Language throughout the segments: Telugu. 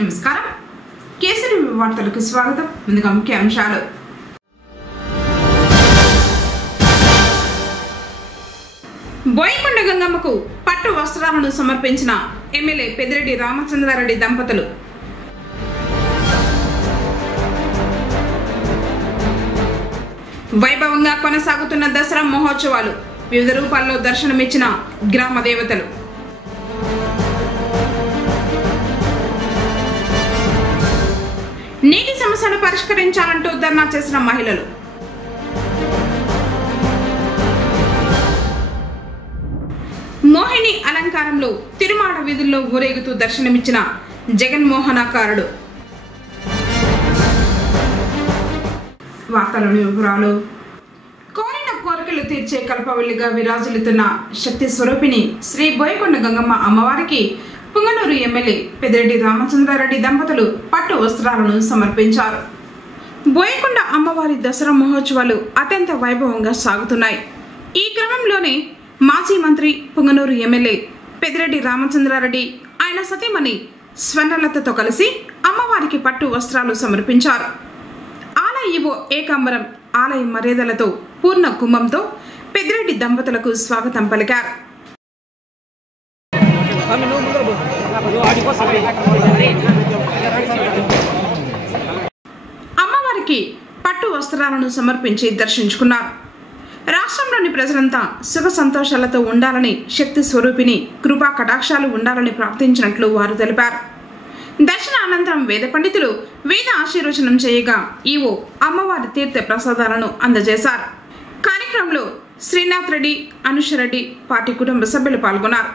నమస్కారం. కేసరి వార్తలకు స్వాగతం. ముందుగా ముఖ్య అంశాలు. బోయకొండ గంగమ్మకు పట్టు వస్త్రాలను సమర్పించిన ఎమ్మెల్యే పెద్దిరెడ్డి రామచంద్రారెడ్డి దంపతులు. వైభవంగా కొనసాగుతున్న దసరా మహోత్సవాలు, వివిధ రూపాల్లో దర్శనమిచ్చిన గ్రామ దేవతలు. నీటి సమస్యను పరిష్కరించాలంటూ ధర్నా చేసిన మహిళలు. మోహిని అలంకారంలో తిరుమాడ వీధుల్లో ఊరేగుతూ దర్శనమిచ్చిన జగన్మోహనాకారుడు. వార్తలోని వివరాలు. కోరిన కోరికలు తీర్చే కల్పవల్లిగా విరాజిల్లుతున్న శక్తి స్వరూపిణి శ్రీ బోయకొండ గంగమ్మ అమ్మవారికి పుంగనూరు ఎమ్మెల్యే పెద్దిరెడ్డి రామచంద్రారెడ్డి దంపతులు పట్టు వస్త్రాలను సమర్పించారు. బోయకొండ అమ్మవారి దసరా మహోత్సవాలు అత్యంత వైభవంగా సాగుతున్నాయి. ఈ క్రమంలోనే మాజీ మంత్రి పుంగనూరు ఎమ్మెల్యే పెద్దిరెడ్డి రామచంద్రారెడ్డి ఆయన సతీమణి స్వర్ణలతతో కలిసి అమ్మవారికి పట్టు వస్త్రాలు సమర్పించారు. ఆలయ ఈవో ఏకాంబరం ఆలయ మర్యాదలతో పూర్ణ కుంభంతో పెద్దిరెడ్డి దంపతులకు స్వాగతం పలికారు. అమ్మవారికి పట్టు వస్త్రాలను సమర్పించి దర్శించుకున్నారు. రాష్ట్రంలోని ప్రజలంతా సుఖ సంతోషాలతో ఉండాలని, శక్తి స్వరూపిణి కృపా కటాక్షాలు ఉండాలని ప్రార్థించినట్లు వారు తెలిపారు. దర్శన అనంతరం వేద పండితులు వేద ఆశీర్వచనం చేయగా ఈవో అమ్మవారి తీర్థ ప్రసాదాలను అందజేశారు. కార్యక్రమంలో శ్రీనాథ్ రెడ్డి, అనుషరెడ్డి పార్టీ కుటుంబ సభ్యులు పాల్గొన్నారు.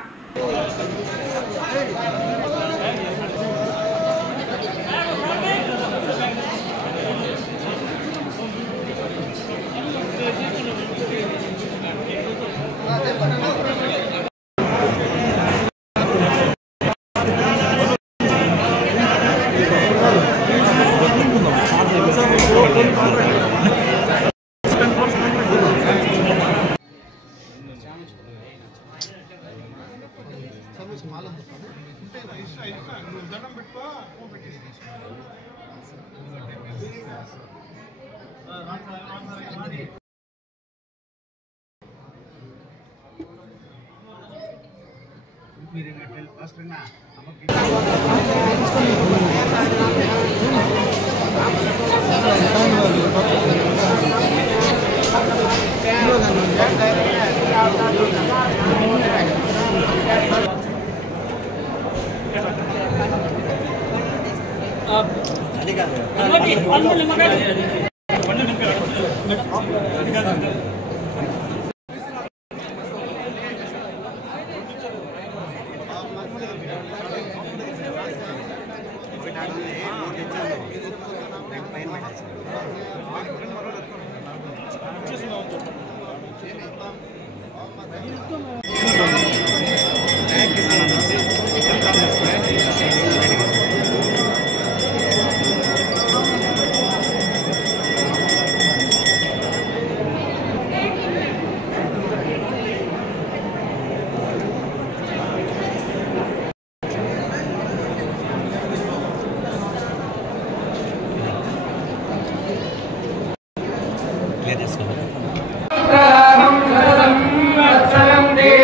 దేవి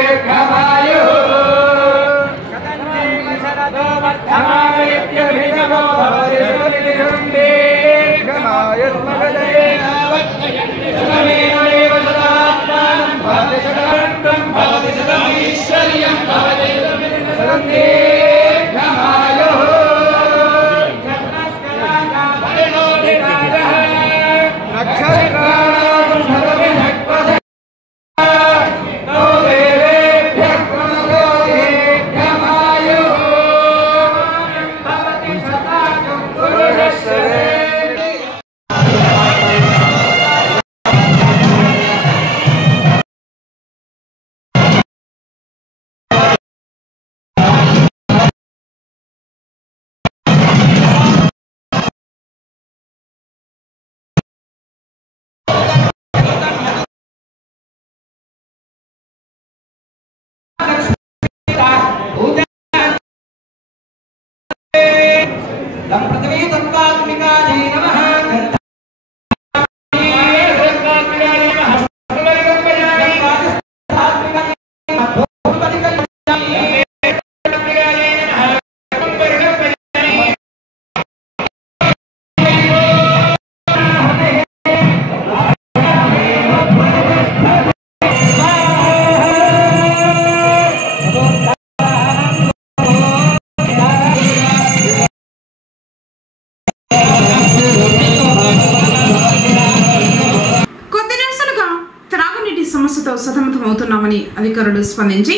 తీసుకున్నామని అధికారులు స్పందించి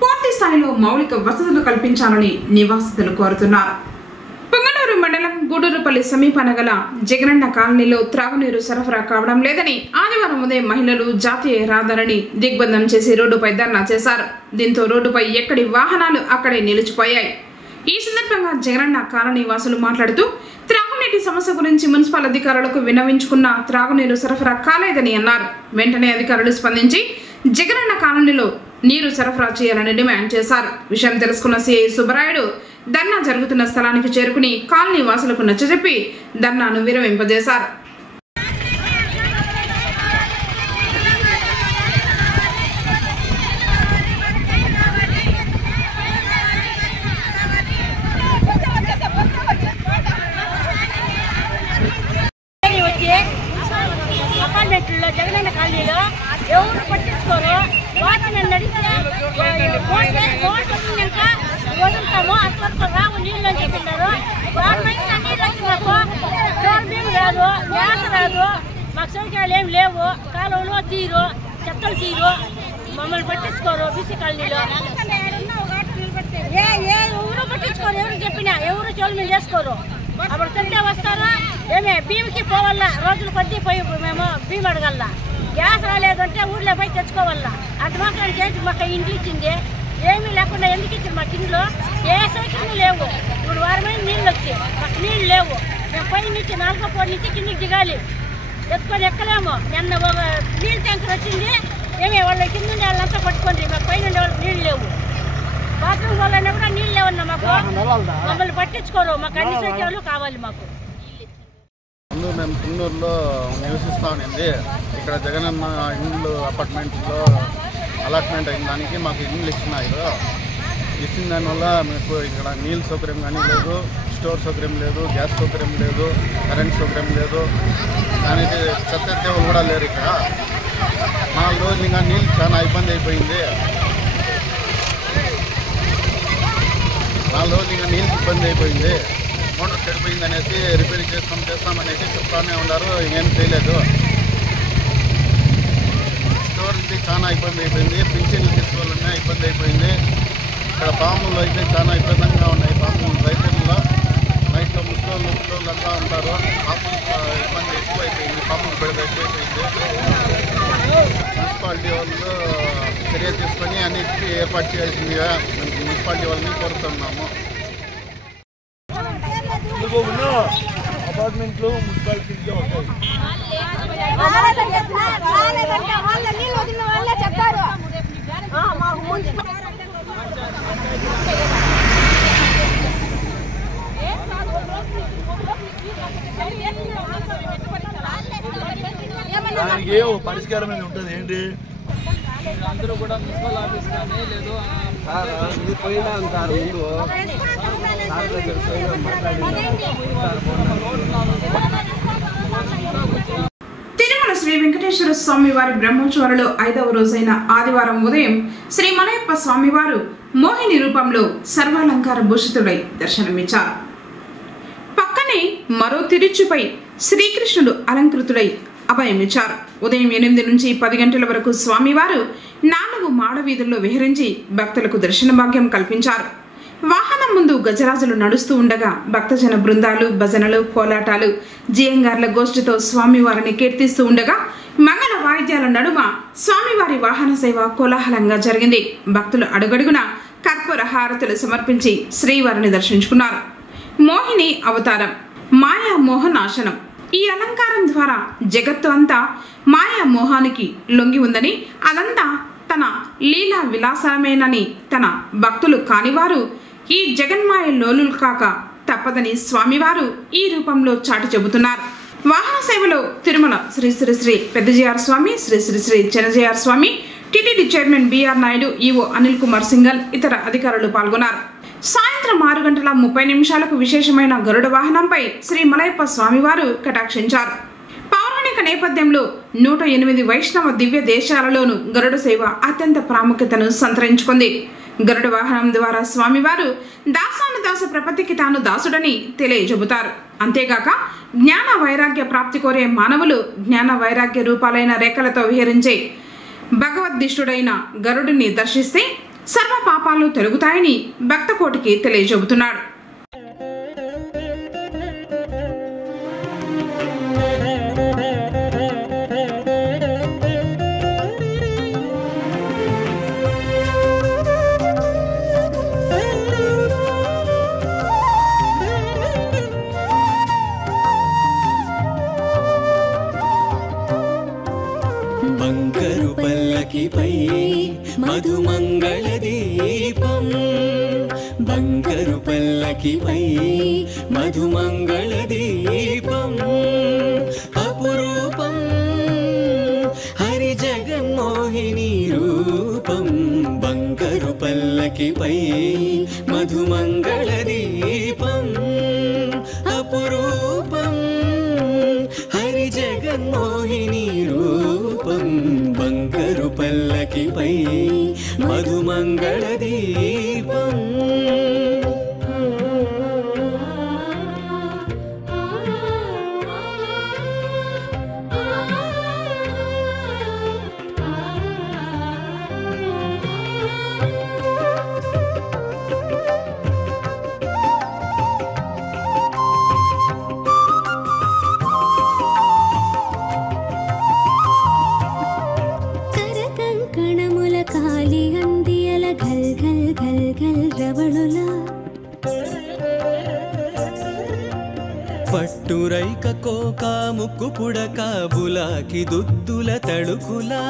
పూర్తి స్థాయిలో మౌలిక వసతులు కల్పించాలని నివాసితులు కోరుతున్నారు. పుంగనూరు మండలం గూడూరుపల్లి సమీపాన గల జగనన్న కాలనీలో త్రాగునీరు సరఫరా కావడం లేదని ఆదివారం ఉదయం మహిళలు జాతీయ రహదారిని దిగ్బంధం చేసి రోడ్డుపై ధర్నా చేశారు. దీంతో రోడ్డుపై ఎక్కడి వాహనాలు అక్కడే నిలిచిపోయాయి. ఈ సందర్భంగా జగనన్న కాలనీ వాసులు మాట్లాడుతూ త్రాగునీటి సమస్య గురించి మున్సిపల్ అధికారులకు విన్నవించుకున్న త్రాగునీరు సరఫరా కాలేదని అన్నారు. వెంటనే అధికారులు స్పందించి జగనన్న కాలనీలో నీరు సరఫరా చేయాలని డిమాండ్ చేశారు. విషయం తెలుసుకున్న సిఐ సుబ్బరాయుడు ధర్నా జరుగుతున్న స్థలానికి చేరుకుని కాలనీ వాసులకు నచ్చజెప్పి ధర్నాను విరమింపజేశారు. అపార్ట్మెంట్లో జగనన్న కాలనీలో ఎవరు పట్టించుకోరు. వాటిని అడిగితే వదులుతాము, అంతవరకు రావు నీళ్ళు అని చెప్తున్నారు. గవర్నమెంట్ నీళ్ళు వచ్చి మాకు పెట్రోల్ బియ్యం రాదు, గ్యాస్ రాదు, మాకు సౌకర్యాలు ఏమి లేవు. కాలువలు తీరు, చెత్తలు తీరు, మమ్మల్ని పట్టించుకోరు. బీసీ కాలనీలో ఎవరు పట్టించుకోరు. ఎవరు చెప్పినా ఎవరు చోలు మీద చేసుకోరు. అప్పుడు తింటే వస్తారా ఏమే బియ్యంకి పోవాలా, రోజులు కొద్దీ పోయి మేము బియ్యం అడగల్లా. గ్యాస్ రాలేదంటే ఊర్లో పోయి తెచ్చుకోవాలా. అంత మాత్రం చేసి మాకు ఇంట్లో ఇచ్చింది ఏమీ లేకుండా ఎందుకు ఇచ్చింది? మాకు ఇంట్లో ఏ సైకిల్ లేవు. ఇప్పుడు వారమైన నీళ్ళు వచ్చి మాకు నీళ్ళు లేవు. మేము పై నుంచి 4వ ఫ్లోర్ నుంచి కిందికి దిగాలి, ఎత్తుకొని ఎక్కలేము. నిన్న ఒక నీళ్ళ ట్యాంకర్ వచ్చింది, ఏమే వాళ్ళ కింద ఉండే వాళ్ళంతా పట్టుకోండి. మాకు పైన ఉండే వాళ్ళకి నీళ్ళు లేవు. బాత్రూమ్ వాళ్ళైనా కూడా నీళ్ళు లేవన్నా మాకు. మమ్మల్ని పట్టించుకోరు. మాకు అన్ని సౌకర్యాలు కావాలి. మాకు మేము పుంగనూరులో నివసిస్తూ ఉండింది. ఇక్కడ జగనన్న ఇండ్లు అపార్ట్మెంట్లో అలాట్మెంట్ అయిన దానికి మాకు ఇండ్లు ఇచ్చినారు. ఇచ్చిన దానివల్ల మీకు ఇక్కడ నీళ్ళ సౌకర్యం కానీ లేదు, స్టోర్ సౌకర్యం లేదు, గ్యాస్ సౌకర్యం లేదు, కరెంట్ సౌకర్యం లేదు. దానికి చెత్త ఎత్తేవాళ్ళు కూడా లేరు. ఇక్కడ 4 రోజులు ఇంకా నీళ్ళు చాలా ఇబ్బంది అయిపోయింది. 4 రోజులు ఇంకా నీళ్ళు ఇబ్బంది అయిపోయింది. మోటార్ చెడిపోయింది అనేసి రిపేర్ చేస్తామనేసి చెప్తానే ఉన్నారు. ఏం చేయలేదు. స్టోర్కి చాలా ఇబ్బంది అయిపోయింది. పింఛన్లు తీసుకోవాలన్నా ఇబ్బంది అయిపోయింది. ఇక్కడ పాములు అయితే చాలా ఇబ్బందిగా ఉన్నాయి. పాములు రైతుల్లో నైట్లో ముసలోళ్ళు అంతా ఉంటారు. పాములు ఇబ్బంది ఎక్కువైపోయింది. పాములు పెడత ఎక్కువైపోయింది. మున్సిపాలిటీ వాళ్ళు చర్య తీసుకొని అన్నిటికీ ఏర్పాటు చేయాల్సిందిగా మున్సిపాలిటీ వాళ్ళని కోరుతున్నాము. అపార్ట్మెంట్లు మున్సిపాలిటీలో ఉంటాయి. దానికి ఏ పరిష్కారం అనేది ఉంటుంది ఏంటి? అందరూ కూడా మున్సిపల్ ఆఫీస్ కానీ లేదు పోయినా అంటారు. తిరుమల శ్రీ వెంకటేశ్వర స్వామి వారి బ్రహ్మోత్సవాలలో 5వ రోజైన ఆదివారం ఉదయం శ్రీ మలయప్ప స్వామివారు మోహిని రూపంలో సర్వాలంకార భూషితుడై దర్శనమిచ్చారు. పక్కనే మరో తిరుచుపై శ్రీకృష్ణుడు అలంకృతుడై అభయమిచ్చారు. ఉదయం 8 నుంచి 10 గంటల వరకు స్వామివారు 4 మాడవీధుల్లో విహరించి భక్తులకు దర్శన భాగ్యం కల్పించారు. వాహనం ముందు గజరాజులు నడుస్తూ ఉండగా భక్తజన బృందాలు, భజనలు, కోలాటాలు, జియంగార్ల గోష్ఠితో స్వామివారిని కీర్తిస్తూ ఉండగా మంగళ వాయిద్యాల నడుమ స్వామివారి వాహన సేవ కోలాహలంగా జరిగింది. భక్తులు అడుగడుగున కర్పూర హారతులు సమర్పించి శ్రీవారిని దర్శించుకున్నారు. మోహిని అవతారం, మాయా మోహనాశనం. ఈ అలంకారం ద్వారా జగత్తు అంతా మాయా మోహానికి లొంగి ఉందని, అదంతా తన లీలా విలాసమేనని తన భక్తులు కానివారు ఈ జగన్మాయ లోలులు కాక తప్పదని స్వామివారు ఈ రూపంలో చాటి చెబుతున్నారు. వాహన సేవలో Tirumala Sri Sri Sri Pedda Jeeyar Swamy, Sri Sri Sri Chinna Jeeyar Swamy, TTD chairman BR Naidu, EO Anil Kumar Singhal, ఇతర అధికారులు పాల్గొన్నారు. సాయంత్రం 6:30 విశేషమైన గరుడ వాహనంపై శ్రీ మలయప్ప స్వామివారు కటాక్షించారు. పౌరాణిక నేపథ్యంలో 108 వైష్ణవ దివ్య దేశాలలోనూ గరుడ సేవ అత్యంత ప్రాముఖ్యతను సంతరించుకుంది. గరుడ వాహనం ద్వారా స్వామివారు దాసానుదాస ప్రపత్తికి తాను దాసుడని తెలియజెబుతారు. అంతేగాక జ్ఞాన వైరాగ్య ప్రాప్తి కోరే మానవులు జ్ఞాన వైరాగ్య రూపాలైన రేఖలతో విహరించే భగవద్దిష్టుడైన గరుడిని దర్శిస్తే సర్వ పాపాలు తొలగుతాయని భక్తకోటికి తెలియజెబుతున్నాడు. బంగారు పల్లకిపై మధుమంగళ దీపం, బంగారు పల్లకిపై మధుమంగళ దీపం, అపురూపం హరి జగన్మోహిని రూపం, బంగారు పల్లకిపై మధుమంగళ దీపం, అపురూపం హరి జగన్మోహిని రూపం, బంగారు పల్లకిపై మధుమంగళ దీపం. పట్టురైక కోక ముక్కు పుడక బులాకి దుద్దుల తడుకులా,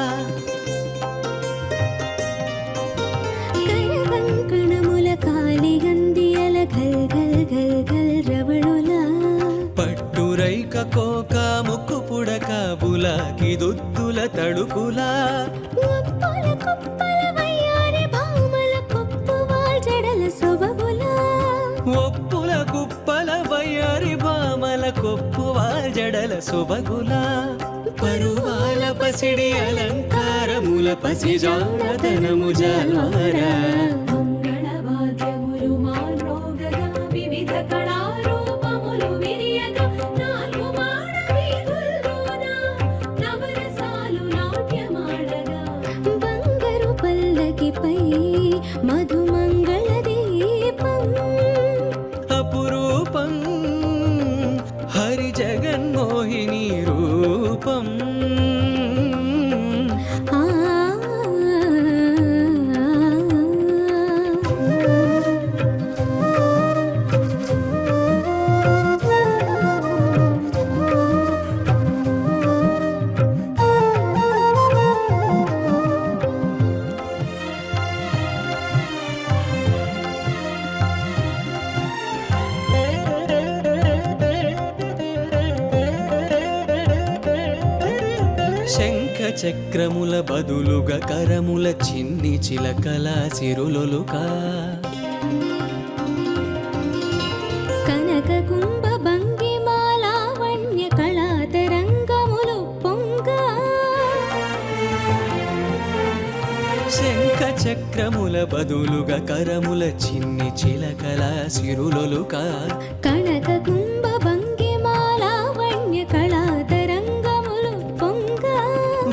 కరకంకణముల కాలి గందియల గల్ గల్ గల్ గల్ రవళులా, పట్టురైక కోక ముక్కు పుడక బులాకి దుద్దుల తడుకులా, ఒప్పుల కుప్పల వయ్యారి భామల కొప్పువాల్ జడల సొబగులా, ఒప్పుల కుప్పల వయ్యారి భామల కొప్పువాల్ జడల సొబగులా, పరువాల పసిడి అలంకారముల పసిజాడతనము జల్వారా, మంగళవాద్యములు మానోగగా వివిధ కళారూపములు విరియగా నాలుగు మాడ వీధుల్లోన నవరసాలు నాట్యమాడగా, బంగారు పల్లకిపై మధుమంగళ దీపం, అపురూపం హరి జగన్మోహిని రూపం. చక్రముల బదులుగా కరముల చిన్ని చిలకల సిరులొలుక, కనక కుంభ భంగిమాలావణ్య కళాతరంగములు పొంగ, శంఖ చక్రముల బదులుగా కరముల చిన్ని చిలకల సిరులొలుక, కనక కుంభ భంగిమాలావణ్య కళాతరంగములు పొంగ,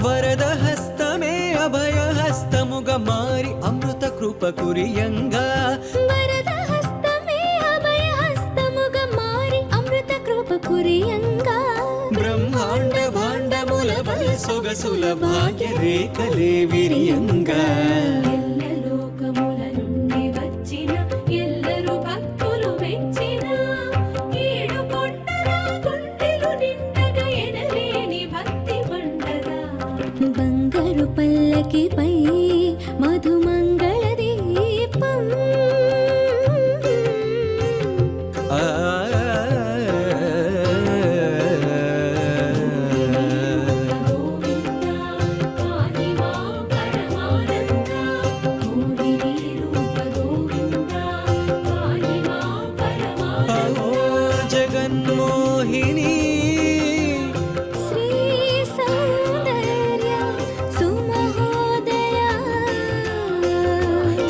వరద హస్తమే అభయ హస్తముగా మారి అమృత కృప కురియంగా, వరద హస్తమే అభయ హస్తముగా మారి అమృత కృప కురియంగా, బ్రహ్మాండ భాండముల బల సొగసుల భాగ్య రేఖలే విరియంగా, ఎల్ల లోకముల నుండి వచ్చిన ఎల్లరు భక్తులు మెచ్చిన ఏడు కొండల గుండెలు నిండగా ఎనలేని భక్తి పండగా, బంగారు పల్లకిపై మధుమంగళ దీపం. జగన్మోహిని శ్రీ సౌందర్య సుమహోదయ,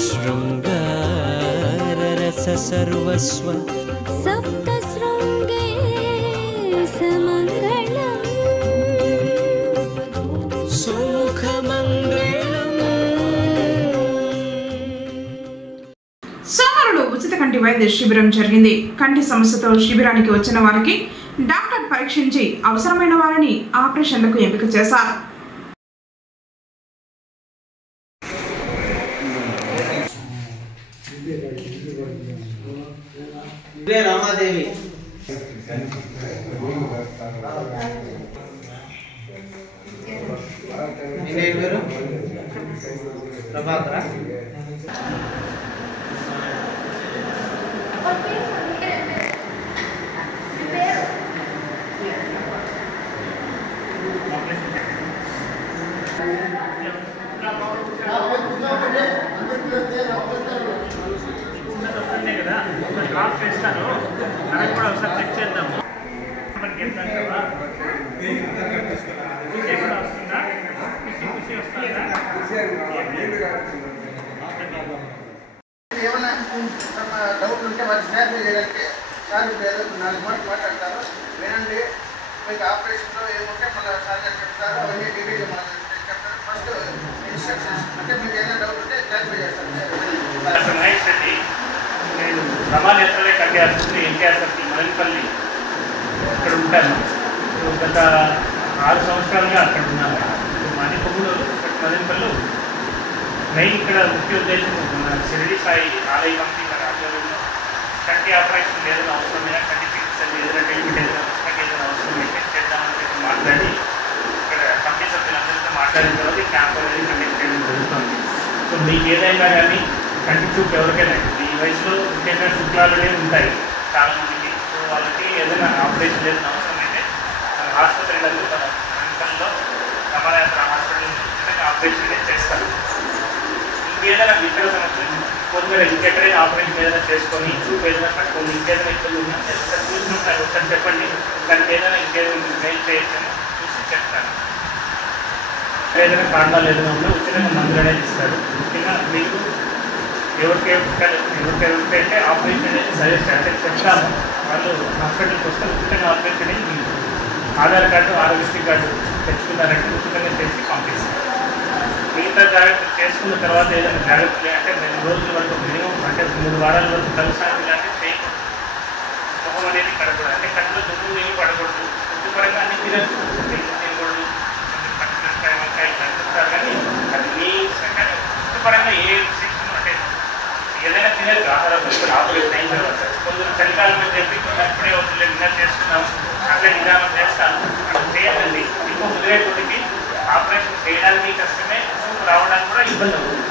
శృంగార రస సర్వస్వ సప్త శృంగే సుముఖ మంగళ వైద్య శిబిరం జరిగింది. కంటి సమస్యతో శిబిరానికి వచ్చిన వారికి డాక్టర్ పరీక్షించి అవసరమైన వారిని ఆపరేషన్లకు ఎంపిక చేశారు. రామాదేవి ప్రభాకర కదా ఒక డ్రాఫ్ట్ చేస్తాను మనకు కూడా ఒకసారి చెక్ చేద్దాము. మనకి ఎంత కదా కూడా వస్తుందా ఏమన్నా డౌట్ ఉంటే వాళ్ళు షేర్ చేయడానికి సార్ ఏదో 4 మాటలు మాట్లాడతారు, వినండి. మీకు ఆపరేషన్లో ఏముంటే మళ్ళీ సార్ చెప్తారు, అవన్నీ డీటెయిల్ మనకు చెప్తారు. ఫస్ట్ ఇన్స్ట్రక్షన్స్ అంటే మీకు ఏదైనా డౌట్ ఉంటే క్లారిఫై చేస్తారు. నైట్ అండి, నేను రమానేత్రమే కంటి ఆసుపత్రి ఎన్టీఆర్ సర్కిల్ మదనపల్లి ఇక్కడ ఉంటాను. గత 6 సంవత్సరాలుగా అక్కడ ఉన్నాను. మాది పొంగూరు, మదనపల్లి. మెయిన్ ఇక్కడ ముఖ్య ఉద్దేశం మన షిరిడి సాయి ఆలయ కమిటీ వారి ఆధ్వర్యంలో కంటి ఆపరేషన్ ఏదైనా అవసరమైనా, కంటి చికిత్స ఏదైనా ట్రీట్మెంట్ ఏదైనా ఏదైనా అవసరమైతే చేద్దామని చెప్పి మాట్లాడి ఇక్కడ కమిటీ సభ్యులందరితో మాట్లాడిన తర్వాత ఈ క్యాంప్ అనేది కండక్ట్ చేయడం జరుగుతుంది. సో మీకు ఏదైనా కానీ కంటి చూపు ఎవరికైనా ఈ వయసులో ముఖ్యంగా శుక్లాలనే ఉంటాయి చాలామందికి. సో వాళ్ళకి ఏదైనా ఆపరేషన్ ఏదైనా అవసరమైతే ఆసుపత్రులలో మన మదనపల్లిలో రమానేత్ర హాస్పిటల్ ఉచితంగా ఆపరేషన్ చేస్తారు. ఇంకేదైనా ఇతర సమస్యలు కొందరు ఇంకెక్కడైనా ఆపరేషన్ ఏదైనా చేసుకొని చూపు ఏదైనా కట్టుకొని ఇంకేదైనా ఇబ్బంది ఉన్నా చూసినప్పుడు ఒకసారి చెప్పండి. దానికి ఏదైనా ఇంకేదైనా మెయిల్ చేయొచ్చని చూసి చెప్తాను. ఏదైనా కారణాలు ఏదైనా ఉన్నా ఉచితంగా మందులు అనేది ఇస్తారు. ముఖ్యంగా మీకు ఎవరికైతే ఆపరేషన్ అనేది సజెస్ట్ అంటే చెప్తాము, వాళ్ళు హాస్పిటల్కి వస్తే ఉచితంగా ఆపరేషన్ అనేది మీకు ఆధార్ కార్డు, ఆరోగ్యశ్రీ కార్డు తెచ్చుకున్నారంటే ఉచితంగా చేసి పంపిస్తారు. మిగతా జాగ్రత్తలు చేసుకున్న తర్వాత ఏదైనా జాగ్రత్తలు అంటే 2 రోజుల వరకు మినిమం అంటే 3 వారాల వరకు తలసారి లాంటివి చేయకూడదు. ముఖం అనేది కడకూడదు, అంటే కట్టులో దుమ్ము నీళ్ళు పడకూడదు. శుద్ధపరంగా అన్ని తినచ్చు, తినకూడదు. పచ్చిమిరపకాయ వంకాయ ఇట్లా చెప్తారు, కానీ అది మీ కానీ శుద్ధపరంగా ఏ రిస్ట్రిక్షన్ అంటే ఏదైనా తినచ్చు. ఆహారం ఆపరేషన్ అయిన తర్వాత కొందరు చలికాలం అని చెప్పి అప్పుడే వద్దులే డిన్నర్ చేస్తున్నాం అట్లా నిదానం చేస్తాను, అట్లా చేయాలండి. ఇంకో ముదిరేటుడికి ఆపరేషన్ చేయడానికి కష్టమే, చూపు రావడానికి కూడా ఇబ్బంది అవుతుంది.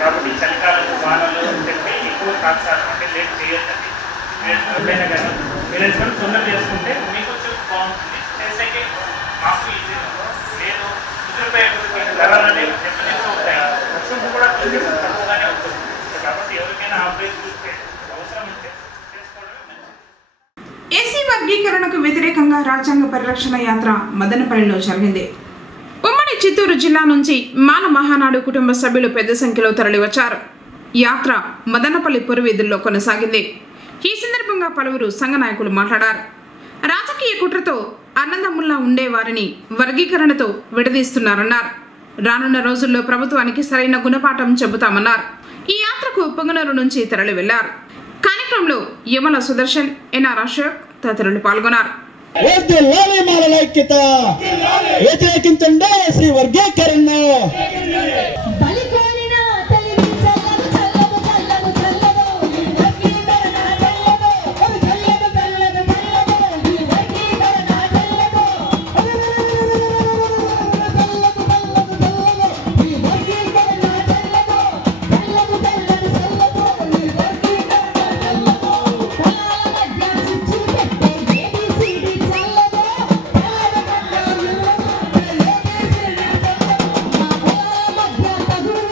కాబట్టి చలికాలం వానలు చెప్పి ఎక్కువ కాదు అంటే లేట్ చేయొద్దండి. ఎప్పుడైనా కానీ మీరు తొందర చేసుకుంటే మీకు చూపు బాగుంటుంది, చేసేకి మాకు ఈజీగా లేదు. కుదిరిపోయే ధరలనే ఎప్పుడు ఉంటాయి, చూపు కూడా తక్కువగానే ఉంటుంది. కాబట్టి ఎవరికైనా ఆపరేషన్ అవసరం ఉంటే చేసుకోవడమే మంచిది. ఎస్సీ వర్గీకరణకు వ్యతిరేకంగా రాజ్యాంగ పరిరక్షణ యాత్ర మదనపల్లిలో జరిగింది. ఉమ్మడి చిత్తూరు జిల్లా నుంచి మాల మహానాడు కుటుంబ సభ్యులు పెద్ద సంఖ్యలో తరలివచ్చారు. యాత్ర మదనపల్లి పురవీధుల్లో కొనసాగింది. ఈ సందర్భంగా పలువురు సంఘ నాయకులు మాట్లాడారు. రాజకీయ కుట్రతో అన్నదమ్ముల్లా ఉండేవారిని వర్గీకరణతో విడదీస్తున్నారన్నారు. రానున్న రోజుల్లో ప్రభుత్వానికి సరైన గుణపాఠం చెబుతామన్నారు. ఈ యాత్రకు పొంగనూరు నుంచి తరలి వెళ్లారు. కార్యక్రమంలో యమల సుదర్శన్, ఎన్ఆర్ అశోక్ తదితరులు పాల్గొన్నారు. వ్యతిరేకించండి శ్రీ వర్గీకరణ. Thank you.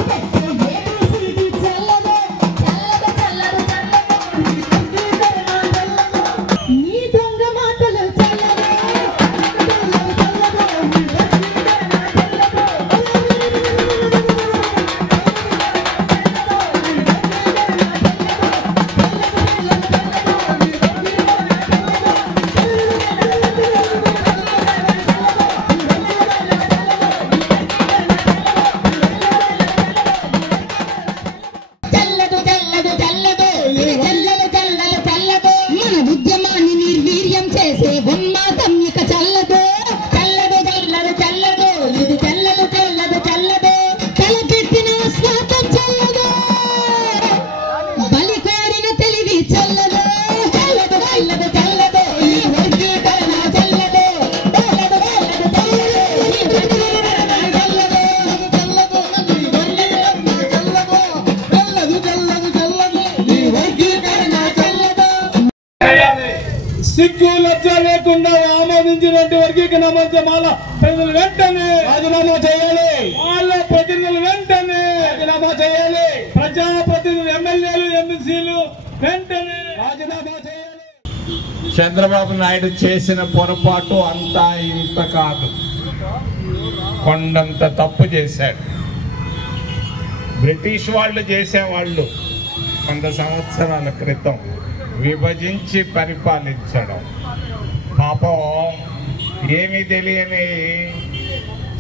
మాల ప్రజలు వెంటనే రాజీనామా చేయాలి. వాళ్ళ ప్రతినిధులు వెంటనే రాజీనామా చేయాలి. ప్రజాప్రతినిధులు ఎమ్మెల్యేలు ఎమ్మెల్సీలు వెంటనే రాజీనామా చేయాలి. చంద్రబాబు నాయుడు చేసిన పొరపాటు అంతా ఇంత కాదు, కొండంత తప్పు చేశాడు. బ్రిటిష్ వాళ్ళు చేసేవాళ్ళు 100 సంవత్సరాల క్రితం విభజించి పరిపాలించడం. పాపం ఏమీ తెలియని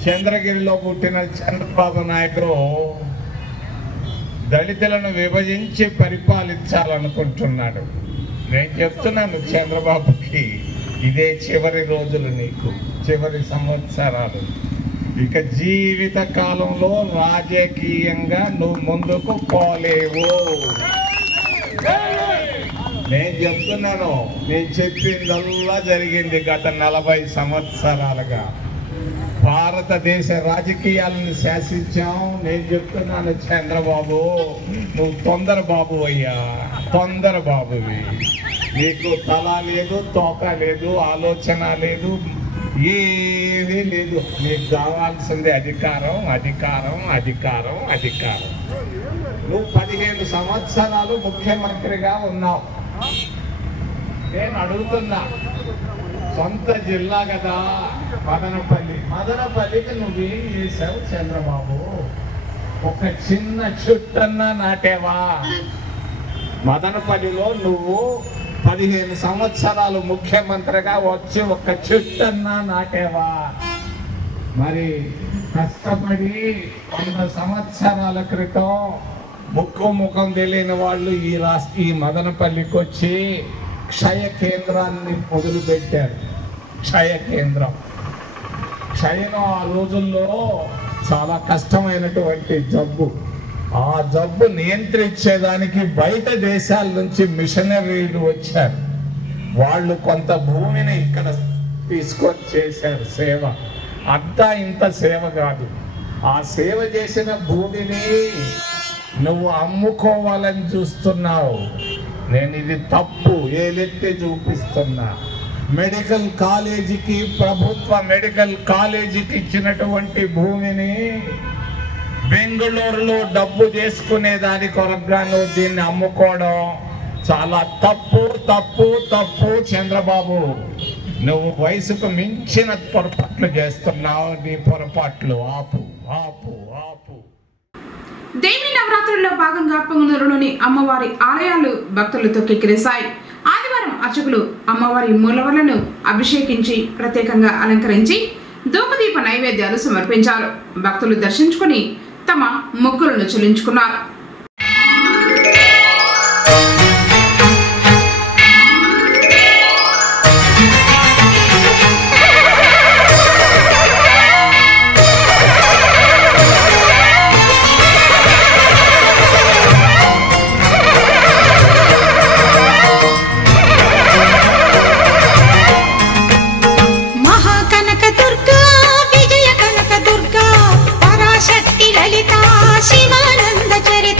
చంద్రగిరిలో పుట్టిన చంద్రబాబు నాయుడు దళితులను విభజించి పరిపాలించాలనుకుంటున్నాడు. నేను చెప్తున్నాను చంద్రబాబుకి, ఇదే చివరి రోజులు, నీకు చివరి సంవత్సరాలు. ఇక జీవిత కాలంలో రాజకీయంగా నువ్వు ముందుకు పోలేవు. నేను చెప్తున్నాను, నేను చెప్పిందల్లా జరిగింది గత 40 సంవత్సరాలుగా. భారతదేశ రాజకీయాలను శాసించాం. నేను చెప్తున్నాను చంద్రబాబు, నువ్వు తొందర బాబు అయ్యా, తొందర బాబువి. నీకు తల లేదు, తోక లేదు, ఆలోచన లేదు, ఏమీ లేదు. నీకు కావాల్సింది అధికారం, అధికారం, అధికారం, అధికారం. నువ్వు 15 సంవత్సరాలు ముఖ్యమంత్రిగా ఉన్నావు. నేను అడుగుతున్నా, సొంత జిల్లా కదా మదనపల్లికి నువ్వేం చేశావు చంద్రబాబు? ఒక చిన్న చుట్టన్నా నాటేవా? మదనపల్లిలో నువ్వు 15 సంవత్సరాలు ముఖ్యమంత్రిగా వచ్చి ఒక చెట్టన్నా నాటేవా? మరి కష్టపడి 100 సంవత్సరాల క్రితం ముఖం తెలియని వాళ్ళు ఈ మదనపల్లికి వచ్చి క్షయ కేంద్రాన్ని మొదలుపెట్టారు. క్షయ కేంద్రం. క్షయం ఆ రోజుల్లో చాలా కష్టమైనటువంటి జబ్బు. ఆ జబ్బు నియంత్రించేదానికి బయట దేశాల నుంచి మిషనరీలు వచ్చారు. వాళ్ళు కొంత భూమిని ఇక్కడ తీసుకొని చేశారు సేవ. అంతా ఇంత సేవ కాదు. ఆ సేవ చేసిన భూమిని నువ్వు అమ్ముకోవాలని చూస్తున్నావు. నేను ఇది తప్పు ఏలెత్తి చూపిస్తున్నా. మెడికల్ కాలేజీకి, ప్రభుత్వ మెడికల్ కాలేజీకి ఇచ్చినటువంటి భూమిని బెంగళూరులో డబ్బు చేసుకునే దాని కొరగా నువ్వు దీన్ని అమ్ముకోవడం చాలా తప్పు, తప్పు, తప్పు. చంద్రబాబు, నువ్వు వయసుకు మించిన పొరపాట్లు చేస్తున్నావు. నీ పొరపాట్లు ఆపు, ఆపు, ఆపు. దేవీ నవరాత్రుల్లో భాగంగా పొంగనూరులోని అమ్మవారి ఆలయాలు భక్తులతో కిక్కిరిశాయి. ఆదివారం అర్చకులు అమ్మవారి మూలవర్లను అభిషేకించి ప్రత్యేకంగా అలంకరించి ధూపదీప నైవేద్యాలు సమర్పించారు. భక్తులు దర్శించుకుని తమ మొక్కులను చెల్లించుకున్నారు. శివానంద చరిత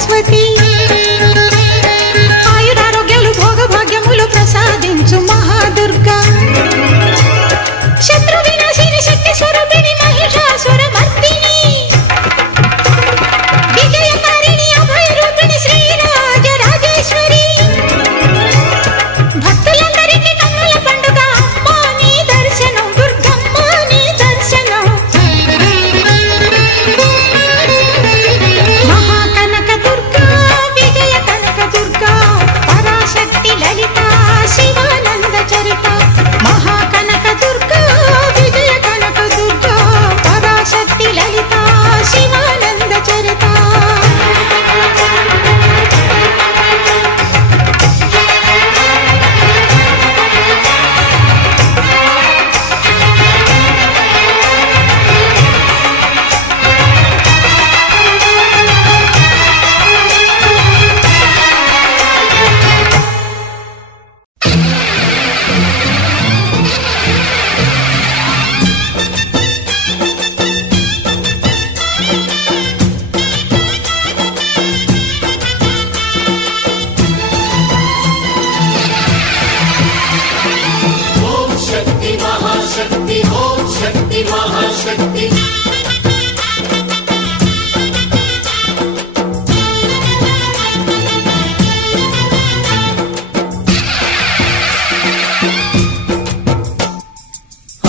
సరస్వతి ఆయురారోగ్యాలు భోగభాగ్యములు ప్రసాదించు మహాదుర్గా శత్రు వినాశిని శక్తి స్వరూపిణి మహిషాసుర మర్దిని విజయకారిణి అభయరూపిణి శ్రీరాజ రాజేశ్వరి భక్తులందరికీ కన్నుల పండుగ అమ్మా నీ దర్శనం దుర్గమ్మ నీ దర్శనం మహాకనక దుర్గా విజయ కనక దుర్గా పరాశక్తి లలిత శివానంద చరిత మహాకనక దుర్గా విజయ కనక దుర్గా పరాశక్తి లలిత శివానంద చరిత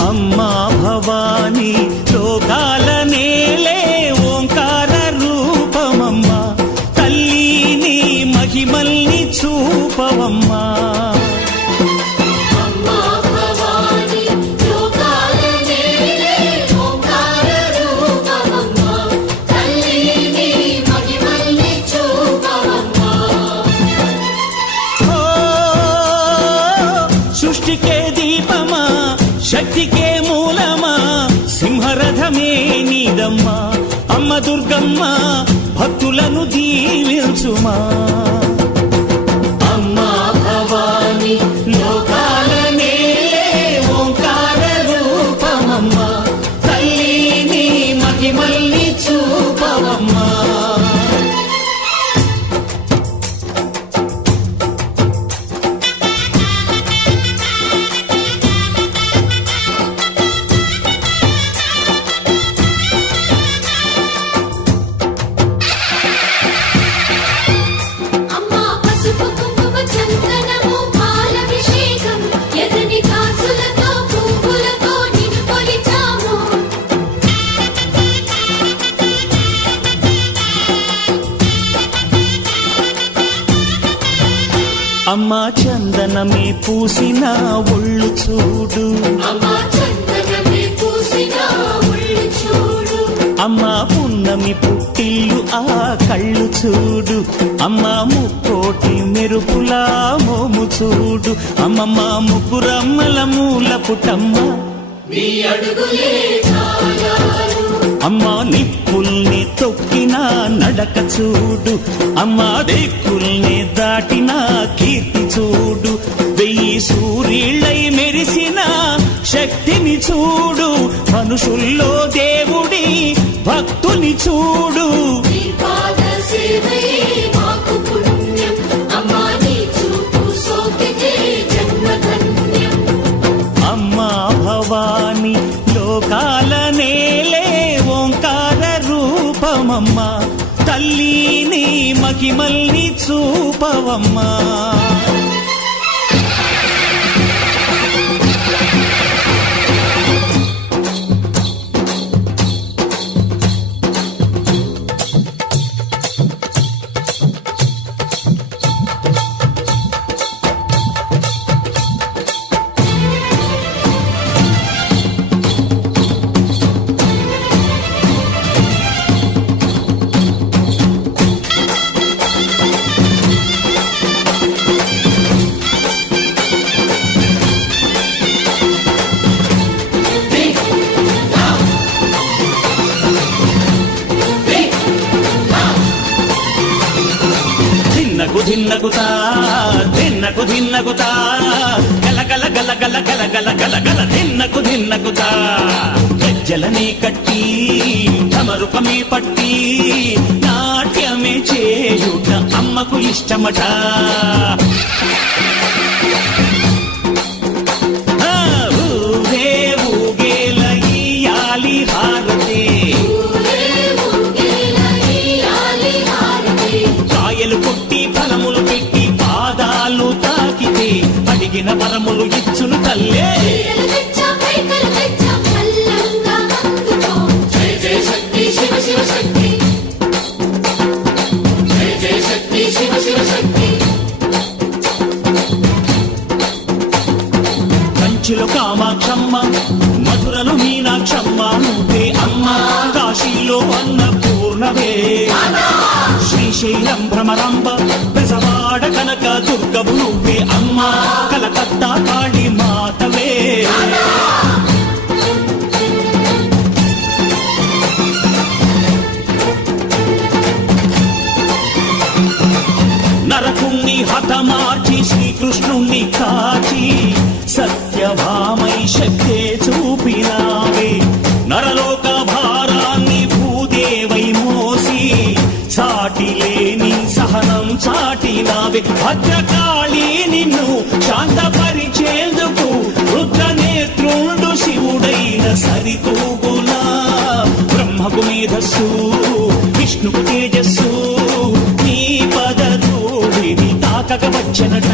అమ్మా భవానీ లోకాల నేలే ఓంకార రూపమమ్మా తల్లిని మహిమల్ని చూపవమ్మా సృష్టికే దీపమా శక్తికే మూలమా సింహరథమే నీదమ్మా అమ్మ దుర్గమ్మ భక్తులను దీవించుమా అమ్మా భవానీ లోకాల నేలే ఓంకార రూపమమ్మా తల్లిని మహిమల్ని చూపవమ్మా అమ్మా చందనమే పూసిన ఒళ్ళు చూడు అమ్మా పున్నమి పుట్టిల్లు ఆ కళ్ళు చూడు అమ్మా ముక్కోటి మెరుపులా మోము చూడు అమ్మమ్మ ముగ్గురమ్మల మూల పుటమ్మ అమ్మా నిప్పుల్ని తొక్కిన నడక చూడు అమ్మా దిక్కుల్ని దాటిన కీర్తి చూడు 1000 సూర్యుళ్ళై మెరిసిన శక్తిని చూడు మనుషుల్లో దేవుడి భక్తుని చూడు అమ్మా భవానీ లోకాల నేలే ఓంకార రూపమమ్మా తల్లిని మహిమల్ని చూపవమ్మా ధిన్నగుతా ధిన్నకు ధిన్నగుతా గల గల గల గల గల గల గల గల ధిన్నకు ధిన్నగుతా గజ్జలనే కట్టి ఢమ నరుకమే పట్టి నాట్యమే చేయుట అమ్మకు ఇష్టమట. ఊరే ఊగేల ఇయ్యాలి హారతి, కాయలు కొట్టి ఫలములు పెట్టి పాదాలు తాకితే అడిగిన వరములు ఇచ్చును తల్లే. కంచిలో కామాక్షమ్మ, మధురలో మీనాక్షమ్మ నువ్వే అమ్మ, కాశీలో అన్నపూర్ణవే, శ్రీశైలం భ్రమరాంబ, బెజవాడ కనక దుర్గవు నువ్వే అమ్మ, కలకత్తా కాళీ మాతవే. నరకుణ్ణి హతమార్చి శ్రీకృష్ణుణ్ణి కాచి సత్యభామై శక్తే చూపినావే, నరలోక భారాన్ని భూదేవై మోసి సాటి లేని సహనం చాటినావే. భద్రకాళి నిన్ను శాంతపరిచేందుకు రుద్రనేత్రుండు శివుడైన సరితూగునా. బ్రహ్మకు మేధస్సు విష్ణుకు తేజస్సు నీ పదధూళిని తాకక వచ్చనట.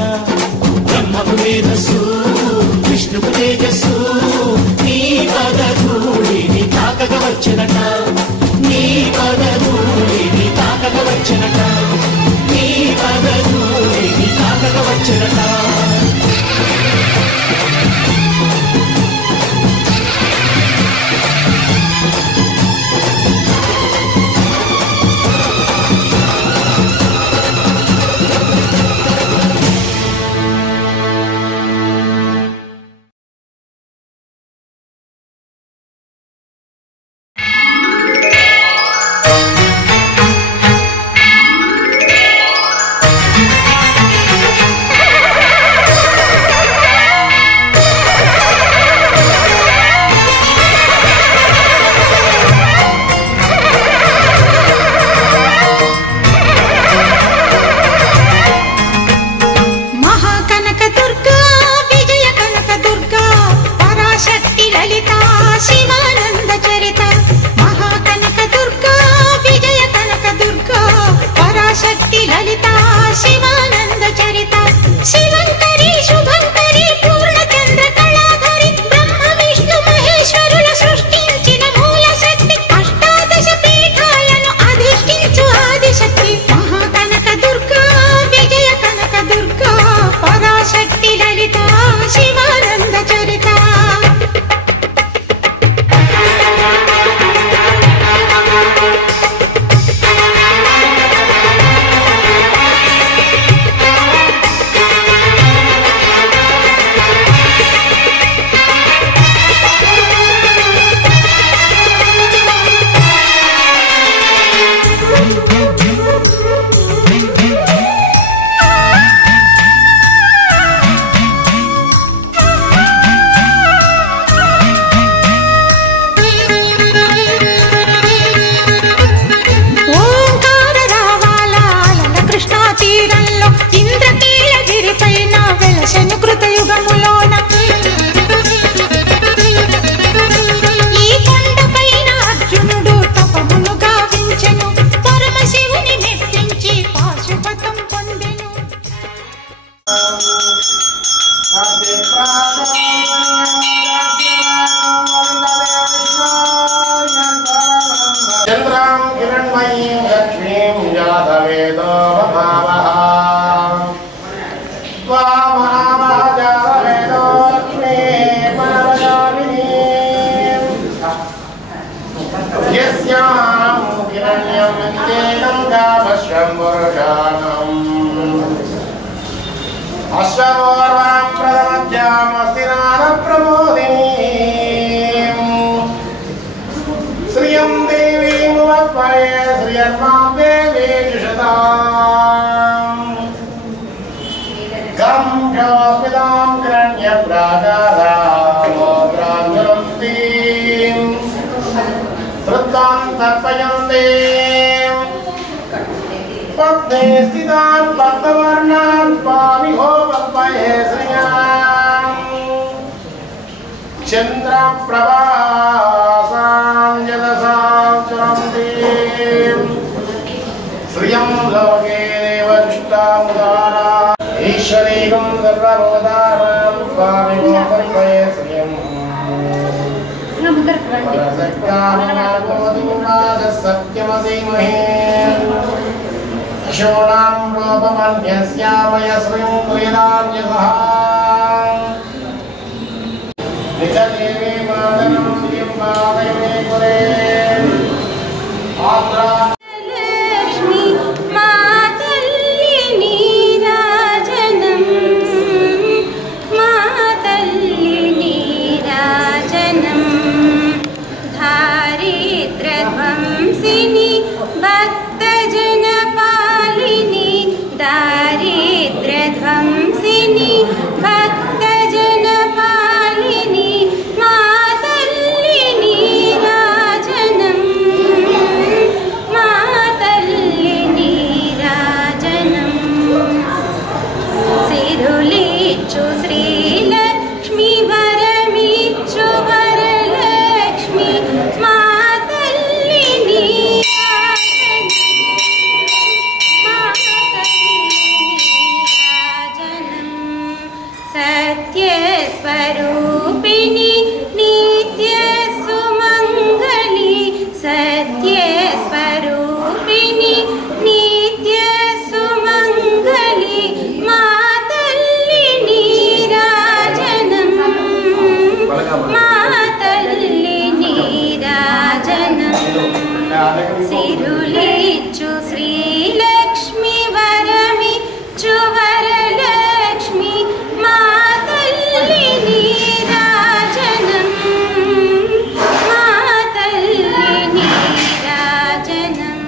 బ్రహ్మకు మేధస్సు విష్ణుకు తేజస్సు నీ పదధూళిని తాకక వచ్చనట. నీ పదధూళిని తాకక వచ్చనట. నీ పదధూళిని తాకక వచ్చనట. తర్పయంతే పద్మే స్థితాన్ పద్మవర్ణాన్ పామిహో కల్పయే శ్రియాం చంద్ర ప్రభాసాం జలసాం చురంతి శ్రియం లోకే దేవష్టాముదారా ఈశ్వరీకం సర్వభూతానాం పామిహో కల్పయే శ్రియం సత్యమసీమహే అశోణాం రూపమన్యస్యామయ శ్రీం క్రీడాన్యసః నిజదేవే మాదనం శ్రీం పాదయమే కురే ఆత్రా లక్ష్మి మా తల్లి నీరాజనం మా తల్లి నీరాజనం దారిద్ర్యధ్వంసిని భక్తజన పాలిని దారిద్ర్యధ్వంసిని భక్తజన పాలిని మా తల్లి నీరాజనం మా తల్లి నీరాజనం సిరులిచ్చు శ్రీలక్ష్మి వరమిచ్చు వరలక్ష్మి మా తల్లి నీరాజనం మా తల్లి నీరాజనం సత్యస్వరూపిణి నిత్య సుమంగళి సత్యస్వరూపిణి నిత్య సుమంగళి మా తల్లి నీరాజనం మా తల్లి నీరాజనం సిరులిచ్చు శ్రీలక్ష్మి వరమిచ్చు వరలక్ష్మి మా తల్లి నీరాజనం మా తల్లి నీరాజనం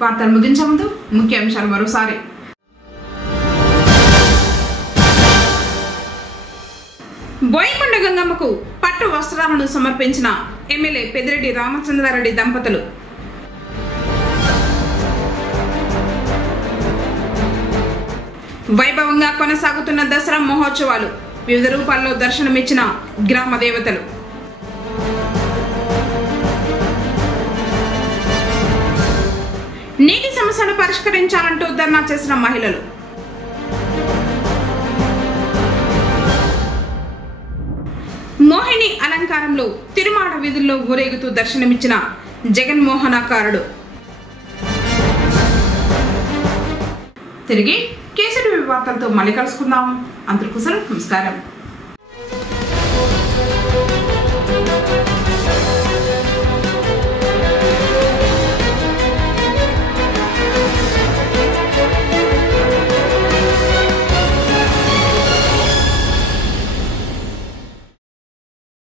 వార్తలు ముగించే ముందు ముఖ్యాంశాలు మరోసారి. బోయకొండ గంగమ్మకు పట్టు వస్త్రాలను సమర్పించిన ఎమ్మెల్యే పెద్దిరెడ్డి రామచంద్రారెడ్డి దంపతులు. వైభవంగా కొనసాగుతున్న దసరా మహోత్సవాలు, వివిధ రూపాల్లో దర్శనమిచ్చిన గ్రామ దేవతలు. నీటి సమస్యను పరిష్కరించాలంటూ ధర్నా చేసిన మహిళలు. మోహిని అలంకారంలో తిరుమాడ వీధుల్లో ఊరేగుతూ దర్శనమిచ్చిన జగన్మోహనాకారుడు. తిరిగి కేసీటీవీ వార్తలతో మళ్ళీ కలుసుకుందాం. అందరికీ నమస్కారం.